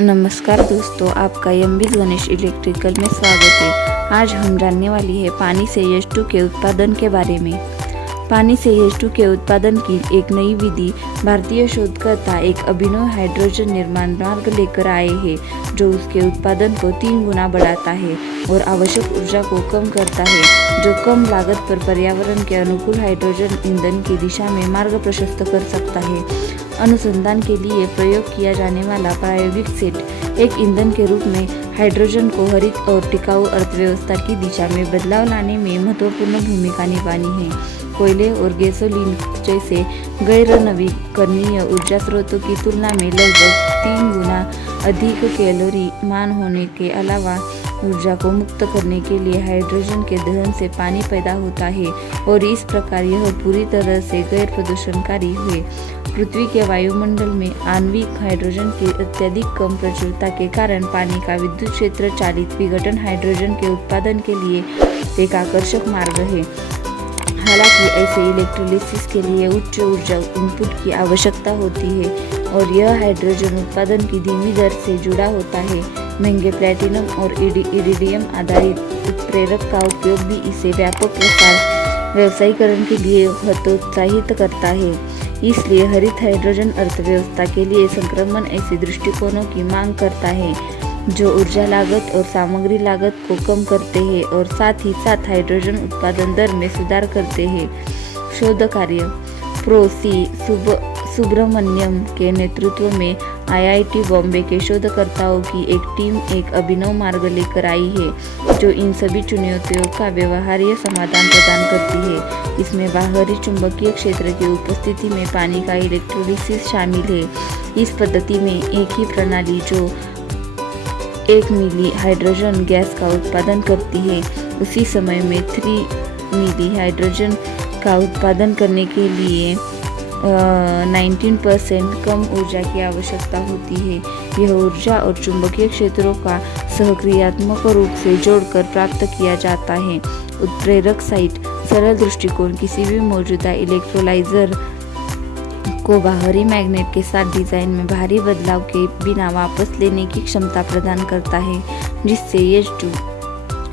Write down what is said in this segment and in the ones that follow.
नमस्कार दोस्तों, आपका एमबीज गणेश इलेक्ट्रिकल में स्वागत है। आज हम जानने वाली है पानी से H2 के उत्पादन के बारे में। पानी से H2 के उत्पादन की एक नई विधि भारतीय शोधकर्ता एक अभिनव हाइड्रोजन निर्माण मार्ग लेकर आए हैं जो उसके उत्पादन को 3 गुना बढ़ाता है और आवश्यक ऊर्जा को कम करता है, जो कम लागत पर पर्यावरण के अनुकूल हाइड्रोजन ईंधन की दिशा में मार्ग प्रशस्त कर सकता है। अनुसंधान के लिए प्रयोग किया जाने वाला प्रायोगिक सेट एक ईंधन के रूप में हाइड्रोजन को हरित और टिकाऊ अर्थव्यवस्था की दिशा में बदलाव लाने में महत्वपूर्ण भूमिका निभानी है। कोयले और गैसोलीन जैसे गैर नवीकरणीय ऊर्जा स्रोतों की तुलना में लगभग 3 गुना अधिक कैलोरी मान होने के अलावा ऊर्जा को मुक्त करने के लिए हाइड्रोजन के दहन से पानी पैदा होता है और इस प्रकार यह पूरी तरह से गैर प्रदूषणकारी है। पृथ्वी के वायुमंडल में आणविक हाइड्रोजन की अत्यधिक कम प्रचुरता के कारण पानी का विद्युत क्षेत्र चालित विघटन हाइड्रोजन के उत्पादन के लिए एक आकर्षक मार्ग है। हालांकि ऐसे इलेक्ट्रोलिसिस के लिए उच्च ऊर्जा इनपुट की आवश्यकता होती है और यह हाइड्रोजन उत्पादन की धीमी दर से जुड़ा होता है। महंगे प्लैटिनम और इरिडियम आधारित उत्प्रेरक का उपयोग भी इसे व्यापक प्रसार व्यवसायीकरण के लिए हतोत्साहित करता है। इसलिए हरित हाइड्रोजन अर्थव्यवस्था के लिए संक्रमण ऐसे दृष्टिकोणों की मांग करता है जो ऊर्जा लागत और सामग्री लागत को कम करते हैं और साथ ही साथ हाइड्रोजन उत्पादन दर में सुधार करते हैं। शोध कार्य प्रो सी सुब्रमण्यम के नेतृत्व में IIT बॉम्बे के शोधकर्ताओं की एक टीम एक अभिनव मार्ग लेकर आई है जो इन सभी चुनौतियों का व्यवहार्य समाधान प्रदान करती है। इसमें बाहरी चुंबकीय क्षेत्र की उपस्थिति में पानी का इलेक्ट्रोलिसिस शामिल है। इस पद्धति में एक ही प्रणाली जो 1 मिली हाइड्रोजन गैस का उत्पादन करती है उसी समय में 3 मिली हाइड्रोजन का उत्पादन करने के लिए 19% कम ऊर्जा की आवश्यकता होती है। यह ऊर्जा और चुंबकीय क्षेत्रों का सहक्रियात्मक रूप से जोड़कर प्राप्त किया जाता है। उत्प्रेरक साइट सरल दृष्टिकोण किसी भी मौजूदा इलेक्ट्रोलाइजर को बाहरी मैग्नेट के साथ डिजाइन में भारी बदलाव के बिना वापस लेने की क्षमता प्रदान करता है, जिससे H2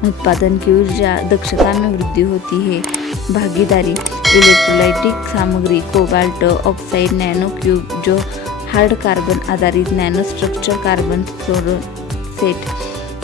उत्पादन की ऊर्जा दक्षता में वृद्धि होती है। भागीदारी इलेक्ट्रोलाइटिक सामग्री कोबाल्ट ऑक्साइड नैनो क्यूब जो हार्ड कार्बन आधारित नैनो स्ट्रक्चर कार्बन फ्लोरोसेट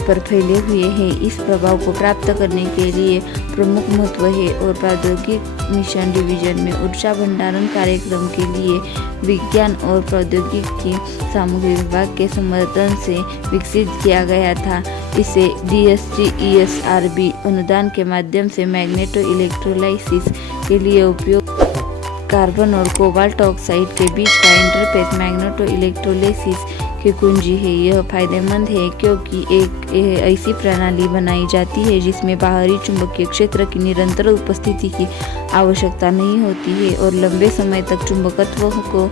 पर फैले हुए हैं। इस प्रभाव को प्राप्त करने के लिए प्रमुख महत्व है और प्रौद्योगिक मिशन डिवीजन में ऊर्जा भंडारण कार्यक्रम के लिए विज्ञान और प्रौद्योगिकी सामग्री विभाग के समर्थन से विकसित किया गया था। इसे DST-ESRB अनुदान के माध्यम से मैग्नेटो इलेक्ट्रोलाइसिस के लिए उपयोग कार्बन और कोबाल्ट ऑक्साइड के बीच का इंटरफेस मैग्नेटो इलेक्ट्रोलाइसिस की कुंजी है। यह फायदेमंद है क्योंकि एक ऐसी प्रणाली बनाई जाती है जिसमें बाहरी चुंबकीय क्षेत्र की निरंतर उपस्थिति की आवश्यकता नहीं होती है और लंबे समय तक चुंबकत्व को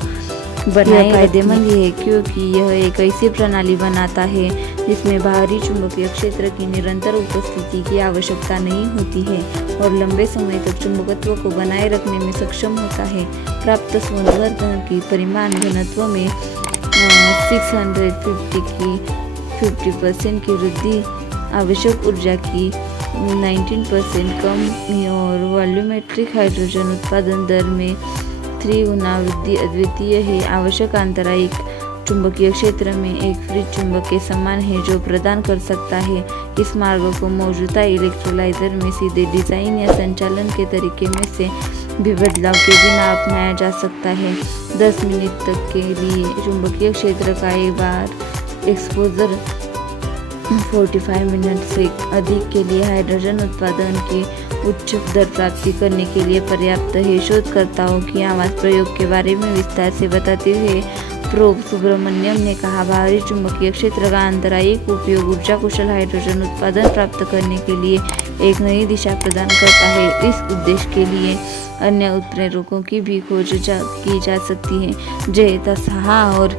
बनाए। फायदेमंद है क्योंकि यह एक ऐसी प्रणाली बनाता है जिसमें बाहरी चुंबकीय क्षेत्र की निरंतर उपस्थिति की आवश्यकता नहीं होती है और लंबे समय तक चुंबकत्व को बनाए रखने में सक्षम होता है। प्राप्त संवर्धन की परिमाण घनत्व में 650 की 50% की वृद्धि, आवश्यक ऊर्जा की 19% कम और वॉल्यूमेट्रिक हाइड्रोजन उत्पादन दर में 3 गुना वृद्धि अद्वितीय है। आवश्यक आंतरायिक चुंबकीय क्षेत्र में एक फ्री चुंबक के समान है जो प्रदान कर सकता है। इस मार्ग को मौजूदा इलेक्ट्रोलाइजर में सीधे डिजाइन या संचालन के तरीके में से भी बदलाव के बिना अपनाया जा सकता है। 10 मिनट तक के लिए चुंबकीय क्षेत्र का एक बार एक्सपोजर 45 मिनट से अधिक के लिए हाइड्रोजन उत्पादन की उच्च दर प्राप्ति करने के लिए पर्याप्त है। शोधकर्ताओं की आवाज़ प्रयोग के बारे में विस्तार से बताते हुए प्रो सुब्रमण्यम ने कहा, बाहरी चुंबकीय क्षेत्र का आंतरायिक उपयोग ऊर्जा कुशल हाइड्रोजन उत्पादन प्राप्त करने के लिए एक नई दिशा प्रदान करता है। इस उद्देश्य के लिए अन्य उत्प्रेरकों की भी खोज की जा सकती है। जयता साहा और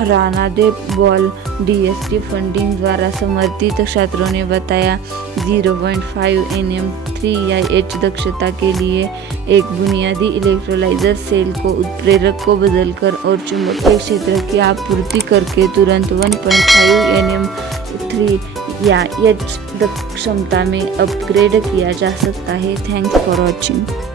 रानादेव बॉल DST फंडिंग द्वारा समर्थित छात्रों ने बताया 0.5 nm C या H दक्षता के लिए एक बुनियादी इलेक्ट्रोलाइजर सेल को उत्प्रेरक को बदलकर और चुंबकीय क्षेत्र की आपूर्ति करके तुरंत 1.5 Nm3 या H क्षमता में अपग्रेड किया जा सकता है। Thanks for watching.